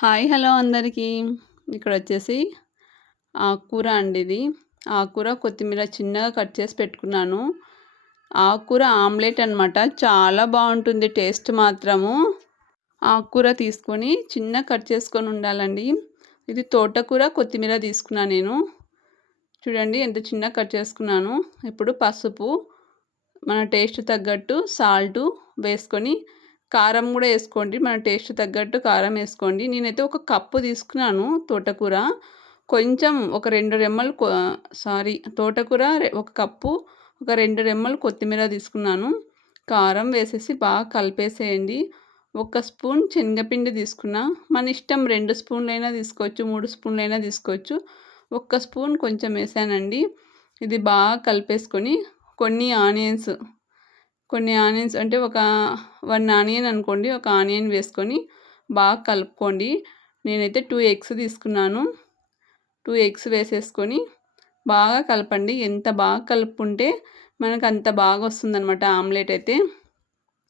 Hi hello అందరికీ. ఇక్కడ వచ్చేసి ఆకుకూర అండి ఇది. ఆకుకూర కొత్తిమీర చిన్నగా కట్ చేసి పెట్టుకున్నాను. ఆకుకూర ఆమ్లెట్ అనమాట చాలా బాగుంటుంది టేస్ట్ మాత్రము. ఆకుకూర తీసుకొని చిన్న కట్ చేసుకొని ఉండాలండి. ఇది తోటకూర కొత్తిమీర తీసుకున్నాను నేను. చూడండి ఎంత చిన్న కట్ చేసుకున్నాను. ఇప్పుడు పసుపు మన టేస్ట్ తగ్గట్టు సాల్టు వేసుకొని కారం కూడా వేసుకోండి. మన టేస్ట్ తగ్గట్టు కారం వేసుకోండి. నేనైతే ఒక కప్పు తీసుకున్నాను తోటకూర. కొంచెం ఒక రెండు రెమ్మలు సారీ తోటకూర ఒక కప్పు ఒక రెండు రెమ్మలు కొత్తిమీర తీసుకున్నాను. కారం వేసేసి బాగా కలిపేసేయండి. ఒక స్పూన్ శనగపిండి తీసుకున్నా. మన ఇష్టం రెండు స్పూన్లైనా తీసుకోవచ్చు మూడు స్పూన్లైనా తీసుకోవచ్చు. ఒక్క స్పూన్ కొంచెం వేసానండి. ఇది బాగా కలిపేసుకొని కొన్ని ఆనియన్స్ కొన్ని ఆనియన్స్ అంటే ఒక వన్ ఆనియన్ అనుకోండి ఒక ఆనియన్ వేసుకొని బాగా కలుపుకోండి. నేనైతే టూ ఎగ్స్ తీసుకున్నాను. టూ ఎగ్స్ వేసేసుకొని బాగా కలపండి. ఎంత బాగా కలుపుకుంటే మనకు అంత బాగా వస్తుందన్నమాట ఆమ్లెట్ అయితే.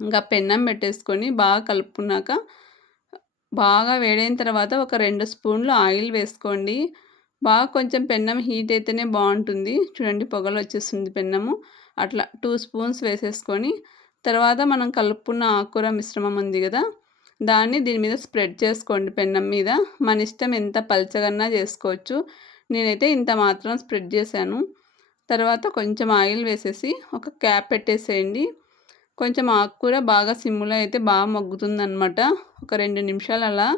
ఇంకా పెన్నం పెట్టేసుకొని బాగా కలుపుకున్నాక బాగా వేడైన తర్వాత ఒక రెండు స్పూన్లు ఆయిల్ వేసుకోండి. బాగా కొంచెం పెన్నం హీట్ అయితేనే బాగుంటుంది. చూడండి పొగలు వచ్చేస్తుంది పెన్నము. అట్లా టూ స్పూన్స్ వేసేసుకొని తర్వాత మనం కలుపుకున్న ఆకుకూర మిశ్రమం ఉంది కదా దాన్ని దీని మీద స్ప్రెడ్ చేసుకోండి పెన్నం మీద. మన ఇష్టం ఎంత పలచగన్నా చేసుకోవచ్చు. నేనైతే ఇంత మాత్రం స్ప్రెడ్ చేశాను. తర్వాత కొంచెం ఆయిల్ వేసేసి ఒక క్యాప్ పెట్టేసేయండి. కొంచెం ఆకుకూర బాగా సిమ్లో అయితే బాగా మగ్గుతుందనమాట ఒక రెండు నిమిషాలు అలా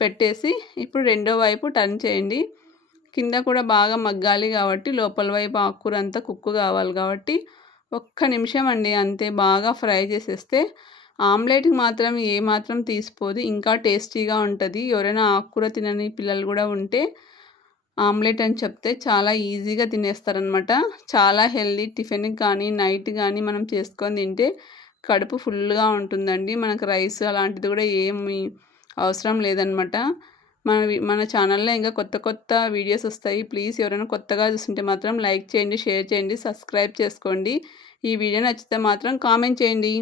పెట్టేసి ఇప్పుడు రెండో వైపు టర్న్ చేయండి. కింద కూడా బాగా మగ్గాలి కాబట్టి లోపల వైపు ఆకుకూర అంతా కుక్కు కావాలి కాబట్టి ఒక్క నిమిషం అండి అంతే బాగా ఫ్రై చేసేస్తే. ఆమ్లెట్కి మాత్రం ఏ మాత్రం తీసిపోదు ఇంకా టేస్టీగా ఉంటుంది. ఎవరైనా ఆకుకూర తినని పిల్లలు కూడా ఉంటే ఆమ్లెట్ అని చెప్తే చాలా ఈజీగా తినేస్తారనమాట చాలా హెల్దీ టిఫిన్ కానీ నైట్ కానీ మనం చేసుకొని తింటే కడుపు ఫుల్గా ఉంటుందండి. మనకు రైస్ అలాంటిది కూడా ఏమి అవసరం లేదనమాట మన మన ఛానల్లో ఇంకా కొత్త కొత్త వీడియోస్ వస్తాయి. ప్లీజ్ ఎవరైనా కొత్తగా చూస్తుంటే మాత్రం లైక్ చేయండి షేర్ చేయండి సబ్స్క్రైబ్ చేసుకోండి. ఈ వీడియో నచ్చితే మాత్రం కామెంట్ చేయండి.